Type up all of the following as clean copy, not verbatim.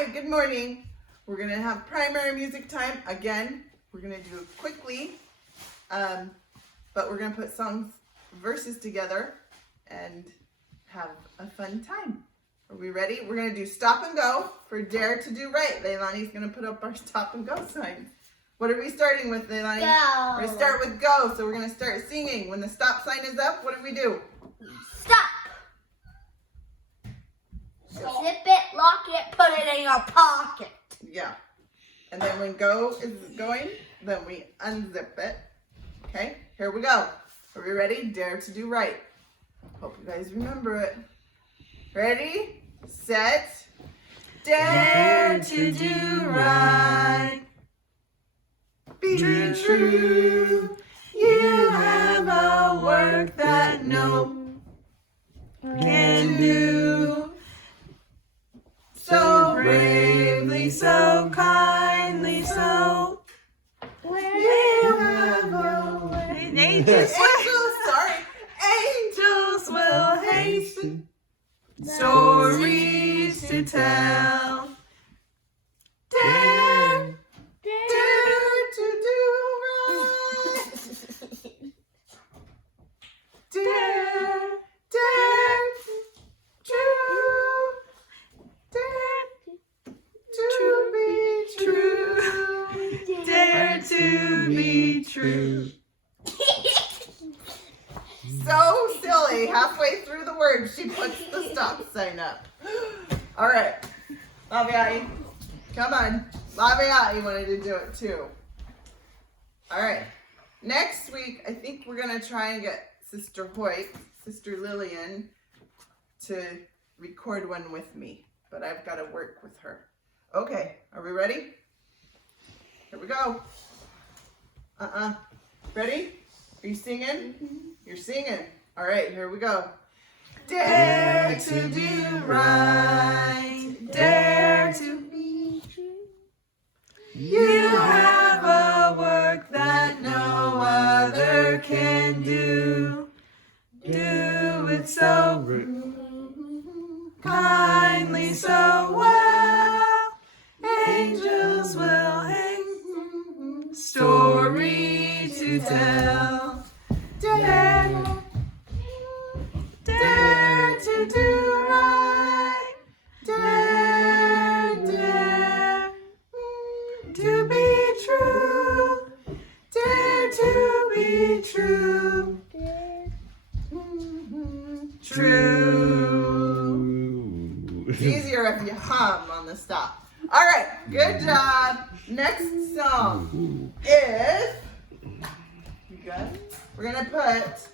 Hi, good morning. We're going to have primary music time again. We're going to do it quickly, but we're going to put verses together and have a fun time. Are we ready? We're going to do stop and go for Dare to Do Right. Leilani's going to put up our stop and go signs. What are we starting with, Leilani? Go. We're going to start with go, so we're going to start singing. When the stop sign is up, what do we do? Stop. Zip it, lock it, put it in your pocket. Yeah. And then when go is going, then we unzip it. Okay, here we go. Are we ready? Dare to do right. Hope you guys remember it. Ready, set, dare to do right. Be true. You have a work that no can do. So bravely, so kindly, so. Angels will hasten stories to tell. Dare to do right. Dare to be true. So silly. Halfway through the word, she puts the stop sign up. All right. Laviai, come on. Laviai wanted to do it too. All right. Next week, I think we're going to try and get Sister Hoyt, Sister Lillian, to record one with me. But I've got to work with her. Okay. Are we ready? Here we go. Ready? Are you singing? You're singing. All right, here we go. Dare to do right. Dare to be true. You have a work that no other can do. Do it so kindly, so well. Angels will hang story to tell. Dare to do right. Dare to be true. Dare to be true. True. It's easier if you hum on the stop. All right, good job. Next song is, you good? We're gonna put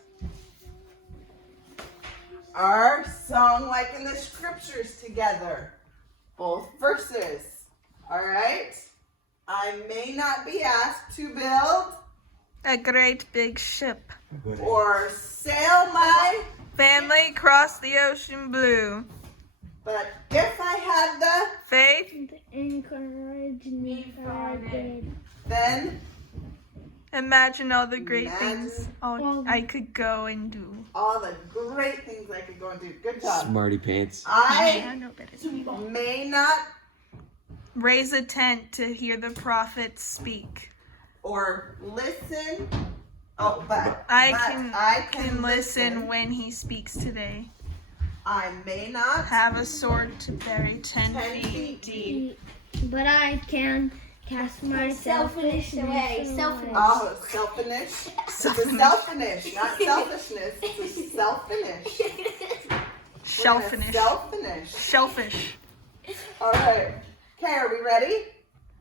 our song like in the scriptures together, both verses. All right. I may not be asked to build a great big ship or sail my family across the ocean blue. But if I had the faith, encourage me for I did. Then imagine all the great things I could go and do. All the great things I could go and do. Good job. Smarty pants. I know better than you. may not Raise a tent to hear the prophets speak. or listen. Oh, but I can listen when he speaks today. I may not Have a sword to bury 10 10 feet deep. But I can cast my selfishness away. Oh, selfinish. It's a selfinish, not selfishness. It's a selfinish. Shellfish. Selfinish. Shellfish. All right. Okay, are we ready?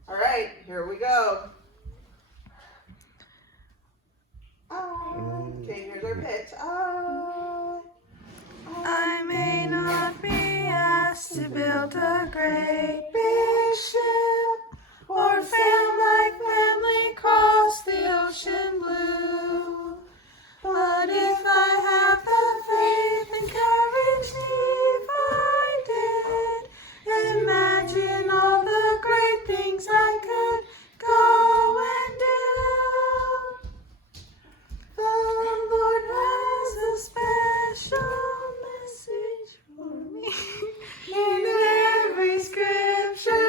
All right, here we go. Okay, here's our pitch. I may not be asked to build a great big ship or sail my family across the ocean blue. But if I have the faith and courage if I did, imagine all the great things I could go and do. The Lord has a special message for me in every scripture.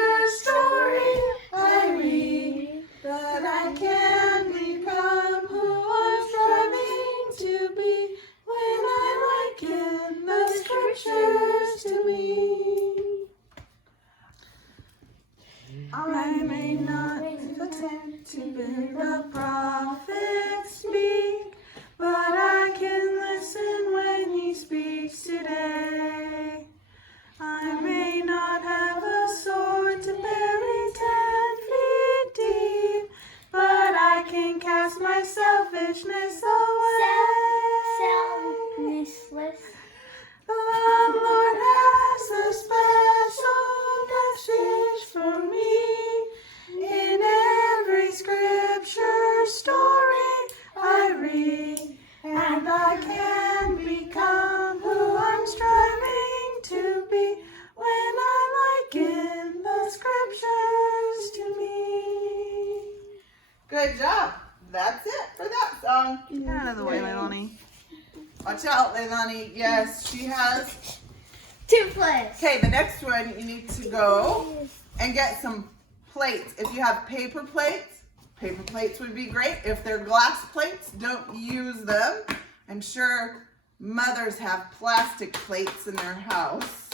Good job. That's it for that song. Get out of the way, Leilani. Watch out, Leilani. Yes, she has. 2 plates. Okay, the next one, you need to go and get some plates. If you have paper plates would be great. If they're glass plates, don't use them. I'm sure mothers have plastic plates in their house.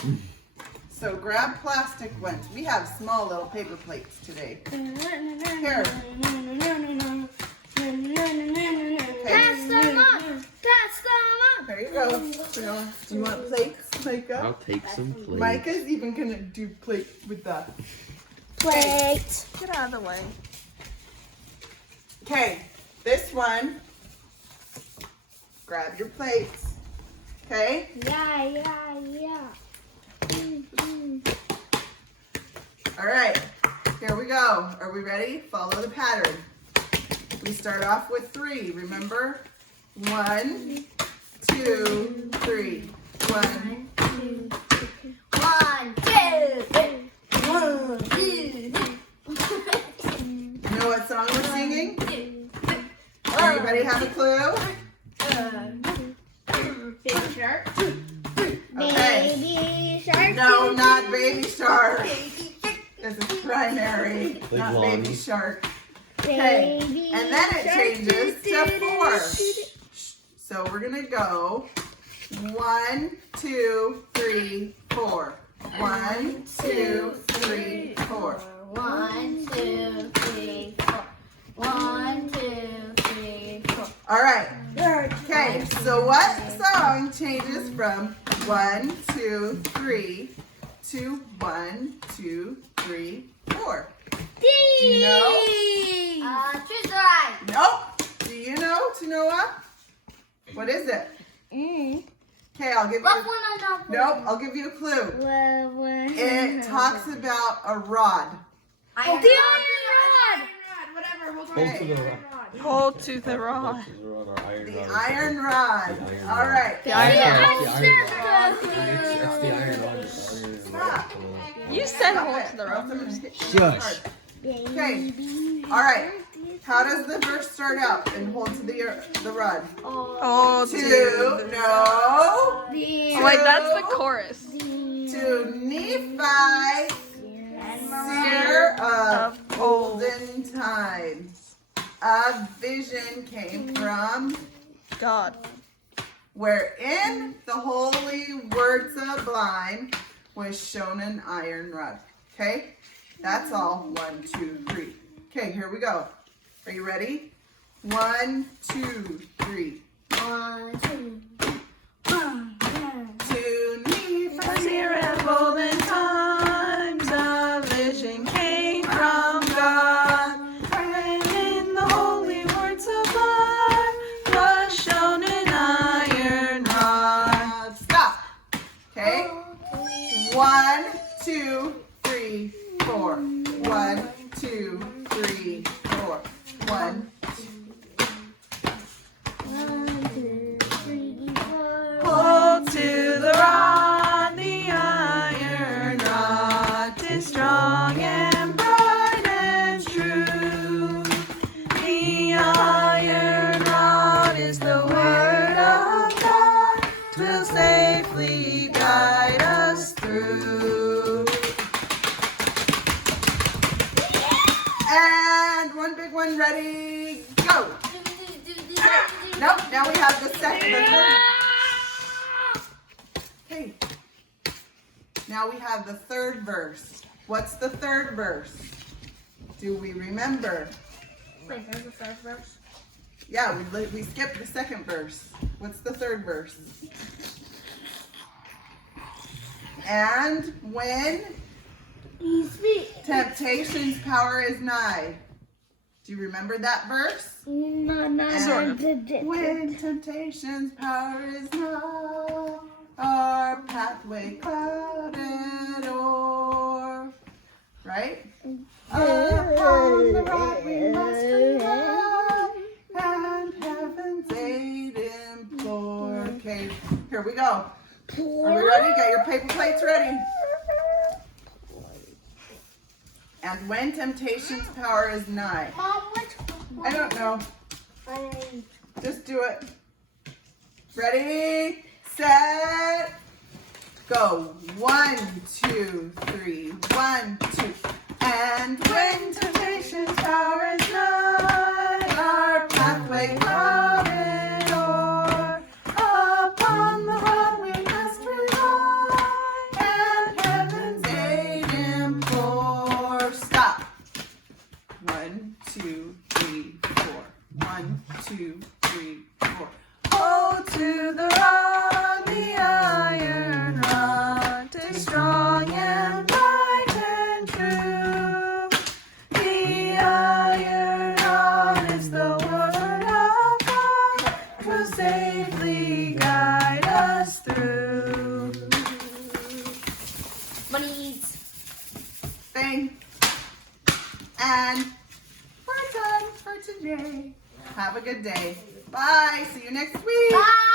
So grab plastic ones. We have small little paper plates today. Here. Pass them on. Pass them on. There you go. Do you want plates, Micah? I'll take some plates. Micah's even gonna do plates with that. Plate. Get out of the way. Okay, this one. Grab your plates. Okay? Yeah. All right, here we go. Are we ready? Follow the pattern. We start off with 3, remember? 1, 2, 3. 1, 1, 2, 3. 1, 2, 3. you know what song we're singing? Anybody have a clue? Baby shark. Okay. Baby shark. No, not Baby Shark. This is primary, Big not Lonnie. Baby Shark. Okay, Baby and then it shark. changes to 4. So we're gonna go 1, 2, 3, 4. 1, 2, 3, 4. 1, 2, 3, 4. 1, 2, 3, 4. All right. Okay, so what song changes from 1, 2, 3 to 1, 2, 3, 4? Do you know? Choose the right. Nope. Do you know, Tanoa? What is it? Okay, I'll give What you. one I know? Nope, I'll give you a clue. It talks about a rod. The iron rod. Hold to the rod. Hold to the rod. Hold to the rod, or iron The rod. iron rod. The iron All rod. right. The Yeah, iron it's the iron rod. It's the iron rod. It's the iron rod. You said hold to the rod. Shush. Okay. All right. How does the verse start out? And hold to the rod. Hold 2. to. No. Oh, wait, that's the chorus. To Nephi, seer of olden times, a vision came from God. wherein the holy word sublime was shown an iron rod. Okay? That's all. 1, 2, 3. Okay, here we go. Are you ready? 1, 2, 3. 1, 2. To Nephi, Seer of olden times, a vision came from God. And in the holy words of God was shown an iron rod. stop. Okay? 1, 2, 3, 4. 1, 2, 3, 4. 1. 1, 2, 3, 4. Hold to the rod, the iron rod is strong and bright and true. The iron rod is the word of God, 'twill safely guide us through. And one big one, ready, go. Nope, now we have the third. Okay. Now we have the third verse. What's the third verse? Do we remember? Wait, there's a third verse? Yeah, we skipped the second verse. What's the third verse? And when temptation's power is nigh. Do you remember that verse? Sort of. When temptation's power is nigh, our pathway clouded o'er. Right? Upon the rock we must rely, and heaven's aid implore. Okay, here we go. Are we ready? Get your paper plates ready. And when temptation's power is nigh. Mom, I don't know. Just do it. Ready, set, go. 1, 2, 3. 1, 2. And when temptation's power is nigh, our pathway clouded o'er, upon the road we must rely, and heaven's aid implore. Stop. 1, 2, 3, 4. 1, 2, 3, 4. Hold to the rod, the iron rod is strong and bright and true. The iron rod is the word of God, will safely guide us through. Bunnies. Bang. And we're done for today. Have a good day. Bye. See you next week. Bye.